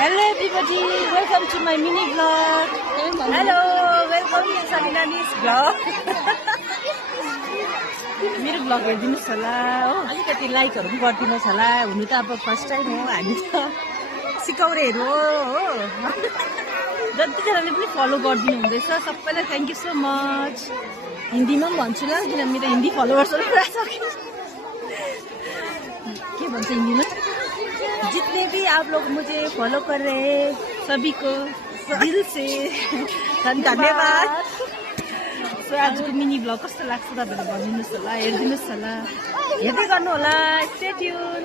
Hello everybody, welcome to my mini vlog. Hello, welcome to Sabina's vlog. मेरो vlog हेरिदिनुस् होला हो, अलिकति लाइकहरु पनि गरिदिनुस् होला। हुनु त अब फर्स्ट टाइम हो, हामी त सिकाउरेहरु हो। जतिजनाले पनि फलो गरिदिनु हुँदैछ सबैलाई थ्यांक यू सो मच। हिन्दीमा पनि भन्छु ल, किन मेरो हिन्दी फलोवर्सहरु पुरा छ। के भन्छ हिन्दीमा? जितने भी आप लोग मुझे फॉलो कर रहे हैं सभी को दिल से धन्यवाद। सो आजको मिनी भ्लग कस्तो लाग्छ तपाईहरुले भनिदिनुस् होला, हेरिदिनुस् होला, हेर्दै गर्नु होला। Stay tune.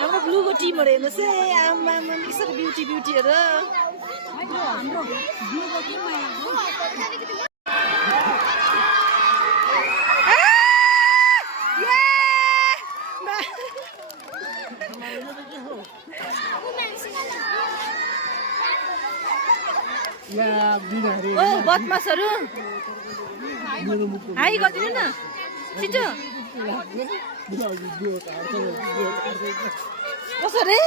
हाम्रो ब्लूको टिमहरु हेर्नुहोस् है, आमा कसरी ब्युटी ब्युटीहरु। हाम्रो ब्लूको टिम ओ बदमासहरु हाई गरिदिनु न छिटो। कसरी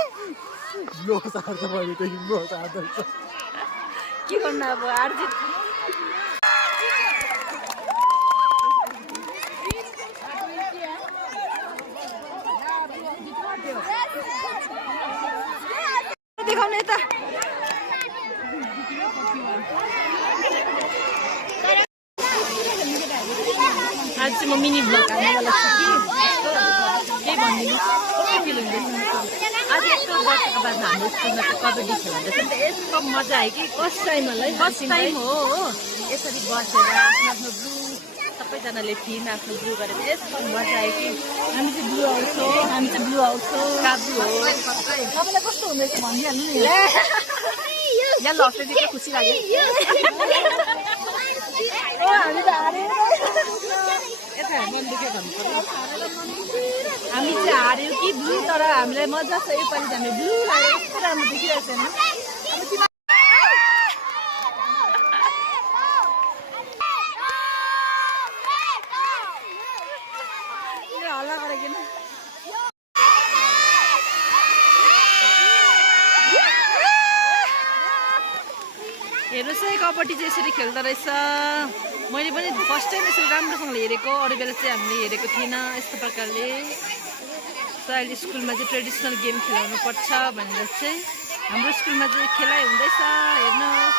के गर्नु अब हारजित। देखाउनु यता। आज चाहिँ म मिनी भ्लग हाल्नेवाला छु कि के भनिदिनु कस्तो फिल हुँदैछ। आज यस्तो वर्षको बाद हाम्रो स्कुलमा चाहिँ कबड्डी खेल्दैछ नि त, यस्तो मजा आयो कि फर्स्ट टाइम हो यसरी बसेर आफ्नो आफ्नो ब्लू सबैजनाले थिम आफ्नो ब्लू गरेर यस्तो मजा आयो कि। हामी चाहिँ ब्लू आउँछौँ, काब्लु हो। तपाईँलाई कस्तो हुँदैछ भनिदिइहाल्नु नि। यहाँ लसेपछि चाहिँ खुसी लाग्यो। हामी त हारेर हामी चाहिँ हार्यौँ कि ब्लू, तर हामीलाई मजा छ योपालि चाहिँ हामी ब्लू लागेर यस्तो राम्रो देखिरहेको छैन। हल्ला गरेको हेर्नुहोस् है, कबड्डी चाहिँ यसरी खेल्दो रहेछ। मैले पनि फर्स्ट टाइम यसरी राम्रोसँगले हेरेको, अरू बेला चाहिँ हामीले हेरेको थिएन यस्तो प्रकारले। त अहिले स्कुलमा चाहिँ ट्रेडिसनल गेम खेलाउनु पर्छ भनेर चाहिँ हाम्रो स्कुलमा चाहिँ खेलाइ हुँदैछ। हेर्नुहोस्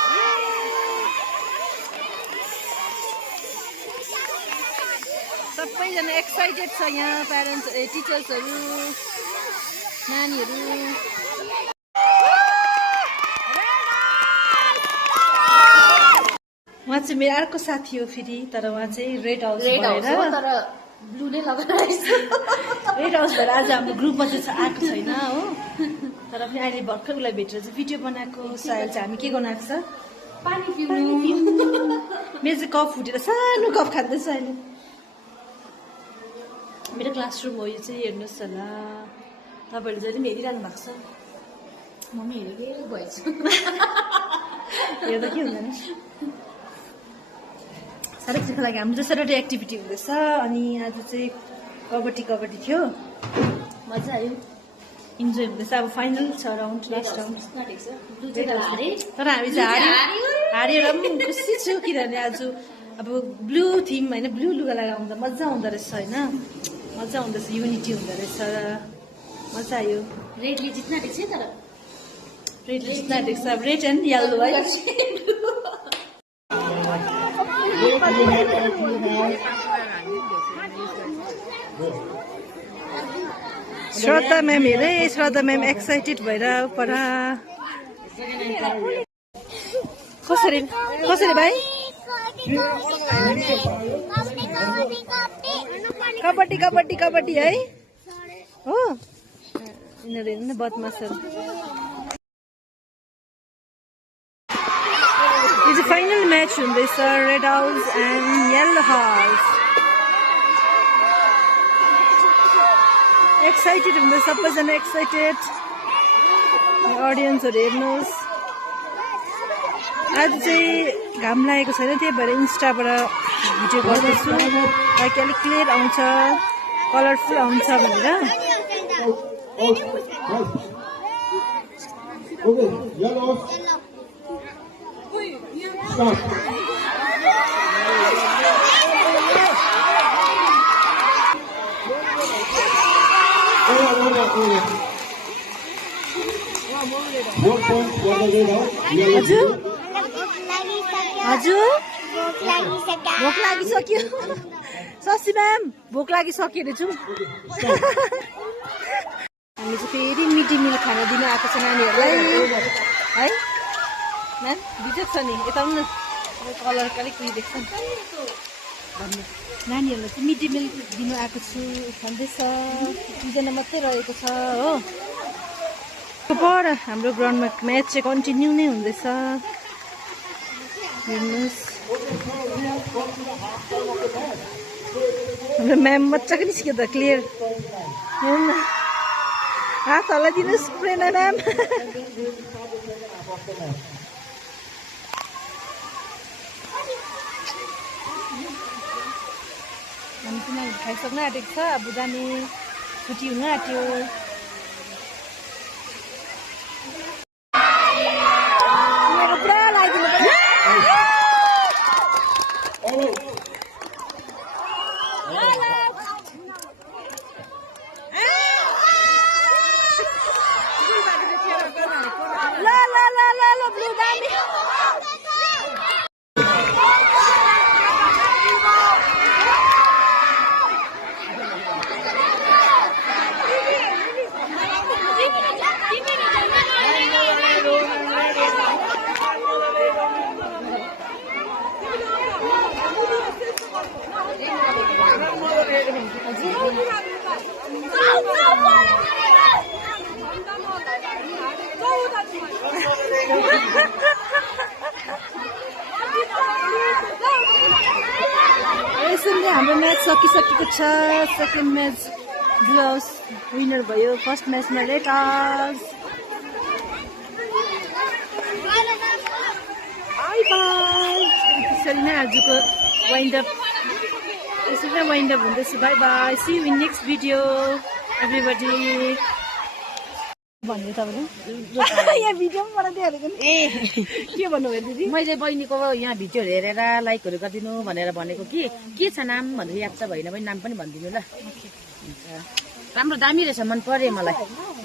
सबैजना एक्साइटेड छ यहाँ, प्यारेन्ट्स टिचर्सहरू नानीहरू। उहाँ चाहिँ मेरो अर्को साथी हो फेरि, तर उहाँ चाहिँ रेड हाउस भएर तर ब्लू नै लगाइरहेछ। रेड हाउस भएर आज हाम्रो ग्रुपमा चाहिँ आएको छैन हो, तर पनि अहिले भर्खर उसलाई भेटेर चाहिँ भिडियो बनाएको। सायद चाहिँ हामी के गर्नु आएको छ, पानी पिउनु। मेरो चाहिँ कप फुटेर सानो कप खाँदैछ अहिले। मेरो क्लासरुम हो यो चाहिँ, हेर्नुहोस् होला। तपाईँहरूले जहिले पनि हेरिरहनु भएको छ। मम्मी हेरेकै भएछ, हेर्दा के हुँदैन। साह्रै खुसीको लागि हाम्रो चाहिँ स्याटरडे एक्टिभिटी हुँदैछ। अनि आज चाहिँ कबड्डी थियो, मजा आयो, इन्जोय हुँदैछ। अब फाइनल छ राउन्ड, लास्ट राउन्ड। तर हामी चाहिँ हारेर पनि खुसी छु, किनभने आज अब ब्लू थिम होइन, ब्लू लुगा लगाउँदा मजा आउँदो रहेछ होइन, मजा आउँदैछ, युनिटी हुँदो रहेछ, मजा आयो। रेडले जित्न रहेछ तर रेड लिस्टमा देख्छ रेड एन्ड येल्लो है श्रद्धा म्याम हेरे श्रद्धा म्याम एक्साइटेड भएर पर कसरी कसरी भाइ कबड्डी कबड्डी कबड्डी है हो यिनीहरू हेर्नु न बदमासहरू यो चाहिँ फाइनल म्याच हुँदैछ red house and yellow house excited हुँदै सबैजना एक्साइटेड अडियन्सहरू हेर्नुहोस् आज चाहिँ घाम लागेको छैन त्यही भएर इन्स्टाबाट भिडियो गर्दैछु ताकि अलिक क्लियर आउँछ कलरफुल आउँछ भनेर हजुर हजुर भोक लागिसक्यो शशी म्याम भोक लागिसक्यो अरे छौँ हामी चाहिँ फेरि मिड डे मिल खाना दिन आएको छ नानीहरूलाई है म्याम बिजोग छ नि यता आउनु न कलर अलिक उयो देख्छ नि नानीहरूलाई चाहिँ मिड डे मिल दिनु आएको छु भन्दैछ 2 जना मात्रै रहेको छ हो पर हाम्रो ग्राउन्डमा म्याच चाहिँ कन्टिन्यू नै हुँदैछ हेर्नुहोस् हाम्रो म्याम मजाको निस्क्यो त क्लियर हेर्नु न हात हल्लाइदिनुहोस् प्रेरणा म्याम हामी पनि खाइसक्न आँटेको छ अब जाने छुट्टी हुन आँट्यो यसरी हाम्रो म्याच सकिसकेको छ सेकेन्ड म्याच ब्लुज विनर भयो फर्स्ट म्याचमा रेड हाउस बाई बाई त्यसरी नै आजको वाइन्ड अप यसरी नै वाइन्ड अप हुँदैछ bye bye see you in next video everybody भन्नु तपाईँले यहाँ भिडियो पनि बनाइदिइहालेको नि ए के भन्नुभयो दिदी मैले बहिनीको यहाँ भिडियो हेरेर लाइकहरू गरिदिनु भनेर भनेको के छ नाम भनेर याद छ भएन भने नाम पनि भनिदिनु ल राम्रो दामी रहेछ मन पर्यो मलाई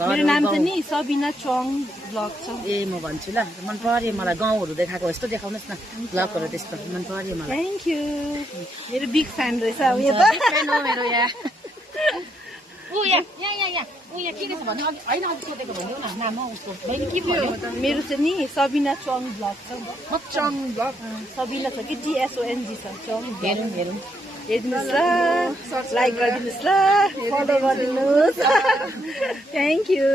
मेरो नाम चाहिँ नि सबिना चङ ब्लग छ ए म भन्छु ल मन पर्यो मलाई गाउँहरू देखाएको जस्तो देखाउनुहोस् न ब्लगहरू त्यस्तो मन पर्यो मलाई थ्याङ्क यू मेरो बिग फ्यान रहेछ मेरो यहाँ मेरो चाहिँ नि सबिना चङ ब्लग छ चङ ब्लग सबिना छ कि TSONG छ चङ हेरौँ हेरिदिनुहोस् ल लाइक गरिदिनुहोस् ल फलो गरिदिनुहोस् थ्याङ्क यू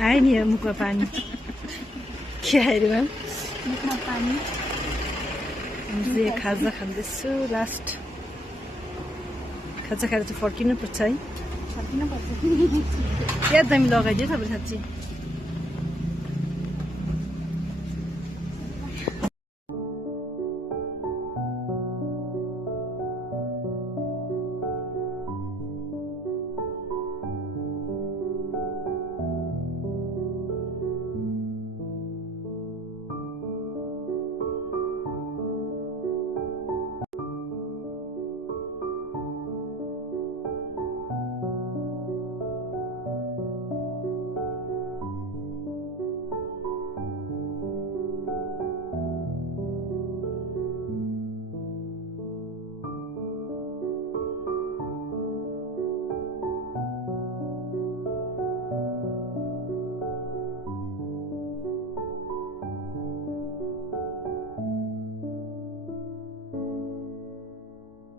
आयो नि मुखमा पानी के आयो म्याम मुखमा पानी खाजा खाँदैछु लास्ट खाजा खाएर चाहिँ फर्किनु पर्छ है याद दामी लगाइदियो तपाईँ साँच्ची